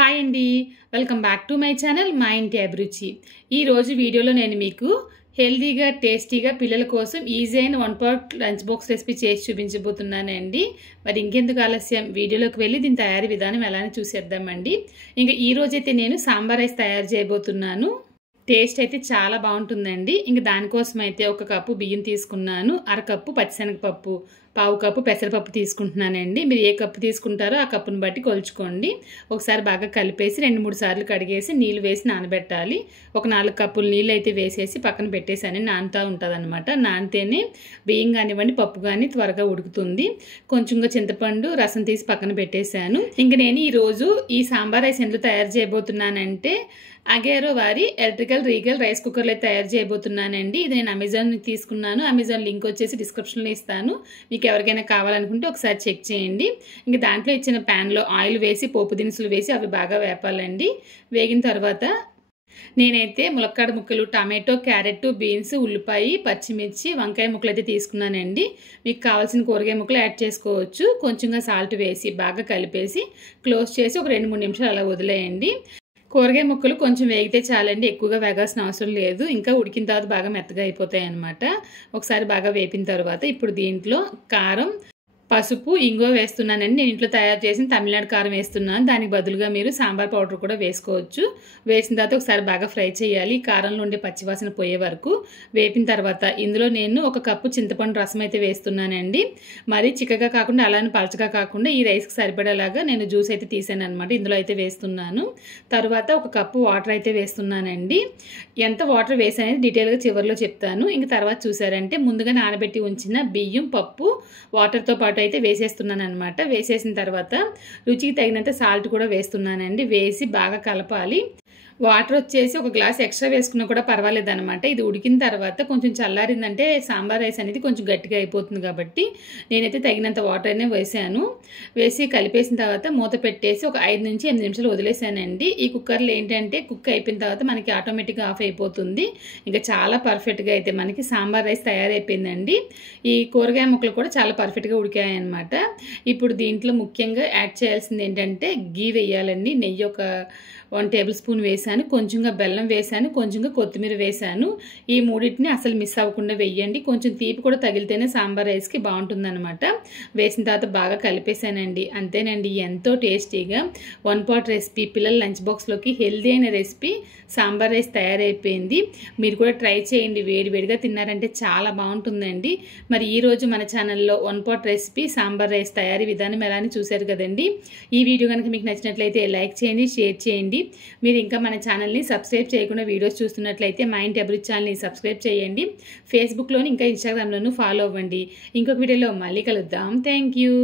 Hi అండి, welcome back to my channel మా ఇంటి అభిరుచి. ఈరోజు వీడియోలో నేను మీకు హెల్తీగా టేస్టీగా పిల్లల కోసం ఈజీ అయిన 1 పాట్ లంచ్ బాక్స్ రెసిపీ చేసి చూపించబోతున్నానండి. మరి ఇంకెందుకు ఆలస్యం, వీడియోలోకి వెళ్ళి దీని తయారీ విధానం ఎలానే చూసేద్దామండి. ఇంకా ఈ రోజైతే నేను సాంబార్ రైస్ తయారు చేయబోతున్నాను. టేస్ట్ అయితే చాలా బాగుంటుందండి. ఇంక దానికోసం అయితే 1 కప్పు బియ్యం తీసుకున్నాను, 1/2 కప్పు పచ్చిశనగపప్పు, 1/2 కప్పు పెసరపప్పు తీసుకుంటున్నానండి. మీరు ఏ కప్పు తీసుకుంటారో ఆ కప్పును బట్టి కొలుచుకోండి. ఒకసారి బాగా కలిపేసి 2-3 సార్లు కడిగేసి నీళ్ళు వేసి నానబెట్టాలి. ఒక 4 కప్పులు నీళ్ళు అయితే వేసేసి పక్కన పెట్టేసాను. నానుతూ ఉంటుంది అనమాట. నానితేనే బియ్యం కానివ్వండి పప్పు కానీ త్వరగా ఉడుకుతుంది. కొంచెంగా చింతపండు రసం తీసి పక్కన పెట్టేశాను. ఇంక నేను ఈరోజు ఈ సాంబార్ రైస్ ఎందుకు తయారు చేయబోతున్నానంటే అగేరో వారి ఎలక్ట్రికల్ రీగల్ రైస్ కుక్కర్లో తయారు చేయబోతున్నానండి. ఇది నేను అమెజాన్ తీసుకున్నాను. అమెజాన్ లింక్ వచ్చేసి డిస్క్రిప్షన్లో ఇస్తాను. మీకు ఎవరికైనా కావాలనుకుంటే ఒకసారి చెక్ చేయండి. ఇంకా దాంట్లో ఇచ్చిన ప్యాన్లో ఆయిల్ వేసి పోపు దినుసులు వేసి అవి బాగా వేపాలండి. వేగిన తర్వాత నేనైతే ములక్కాడ ముక్కలు, టమాటో, క్యారెట్, బీన్స్, ఉల్లిపాయ, పచ్చిమిర్చి, వంకాయ ముక్కలు అయితే తీసుకున్నానండి. మీకు కావాల్సిన కూరగాయ ముక్కలు యాడ్ చేసుకోవచ్చు. కొంచెంగా సాల్ట్ వేసి బాగా కలిపేసి క్లోజ్ చేసి ఒక 2-3 నిమిషాలు అలా వదిలేయండి. కూరగాయ ముక్కలు కొంచెం వేగితే చాలండి, ఎక్కువగా వేగాల్సిన అవసరం లేదు. ఇంకా ఉడికిన తర్వాత బాగా మెత్తగా అయిపోతాయి అన్నమాట. ఒకసారి బాగా వేపిన తర్వాత ఇప్పుడు దీంట్లో కారం, పసుపు, ఇంగువ వేస్తున్నానండి. నేను ఇంట్లో తయారు చేసిన తమిళనాడు కారం వేస్తున్నాను. దానికి బదులుగా మీరు సాంబార్ పౌడర్ కూడా వేసుకోవచ్చు. వేసిన తర్వాత ఒకసారి బాగా ఫ్రై చేయాలి. కారంలో ఉండే పచ్చివాసన పోయే వరకు వేపిన తర్వాత ఇందులో నేను 1 కప్పు చింతపండు రసం అయితే వేస్తున్నానండి. మరీ చిక్కగా కాకుండా అలానే పలచగా కాకుండా ఈ రైస్కి సరిపడేలాగా నేను జ్యూస్ అయితే తీసాను అనమాట. ఇందులో అయితే వేస్తున్నాను. తర్వాత 1 కప్పు వాటర్ అయితే వేస్తున్నానండి. ఎంత వాటర్ వేసాననేది డీటెయిల్గా చివరిలో చెప్తాను. ఇంక తర్వాత చూసారంటే ముందుగా నానబెట్టి ఉంచిన బియ్యం, పప్పు వాటర్తో పాటు అయితే వేసేస్తున్నాను అనమాట. వేసేసిన తర్వాత రుచికి తగినంత సాల్ట్ కూడా వేస్తున్నానండి. వేసి బాగా కలపాలి. వాటర్ వచ్చేసి 1 గ్లాస్ ఎక్స్ట్రా వేసుకున్నా కూడా పర్వాలేదు అనమాట. ఇది ఉడికిన తర్వాత కొంచెం చల్లారిందంటే సాంబార్ రైస్ అనేది కొంచెం గట్టిగా అయిపోతుంది కాబట్టి నేనైతే తగినంత వాటర్ అనే వేసాను. వేసి కలిపేసిన తర్వాత మూత పెట్టేసి ఒక 5-8 నిమిషాలు వదిలేసానండి. ఈ కుక్కర్లో ఏంటంటే కుక్ అయిపోయిన తర్వాత మనకి ఆటోమేటిక్గా ఆఫ్ అయిపోతుంది. ఇంకా చాలా పర్ఫెక్ట్గా అయితే మనకి సాంబార్ రైస్ తయారైపోయిందండి. ఈ కూరగాయ ముక్కలు కూడా చాలా పర్ఫెక్ట్గా ఉడికాయి అనమాట. ఇప్పుడు దీంట్లో ముఖ్యంగా యాడ్ చేయాల్సింది ఏంటంటే గీ వేయాలండి. నెయ్యి ఒక 1 టేబుల్ స్పూన్ వేసాను, కొంచెంగా బెల్లం వేసాను, కొంచెంగా కొత్తిమీర వేసాను. ఈ మూడింటిని అసలు మిస్ అవ్వకుండా వేయండి. కొంచెం తీపి కూడా తగిలితేనే సాంబార్ రైస్కి బాగుంటుందన్నమాట. వేసిన తర్వాత బాగా కలిపేసానండి. అంతేనండి, ఎంతో టేస్టీగా 1 పాట్ రెసిపీ, పిల్లల లంచ్ బాక్స్లోకి హెల్దీ అయిన రెసిపీ సాంబార్ రైస్ తయారైపోయింది. మీరు కూడా ట్రై చేయండి. వేడివేడిగా తిన్నారంటే చాలా బాగుంటుందండి. మరి ఈరోజు మన ఛానల్లో 1 పాట్ రెసిపీ సాంబార్ రైస్ తయారీ విధానం ఎలా అని చూశారు కదండి. ఈ వీడియో కనుక మీకు నచ్చినట్లయితే లైక్ చేయండి, షేర్ చేయండి. మీరు ఇంకా మన ఛానల్ని సబ్స్క్రైబ్ చేయకుండా వీడియోస్ చూస్తున్నట్లయితే మా ఇంటి అభిరుచి ఛానల్ని సబ్స్క్రైబ్ చేయండి. ఫేస్బుక్లోని ఇంకా ఇన్స్టాగ్రామ్లోనూ ఫాలో అవ్వండి. ఇంకొక వీడియోలో మళ్ళీ కలుద్దాం. Thank you.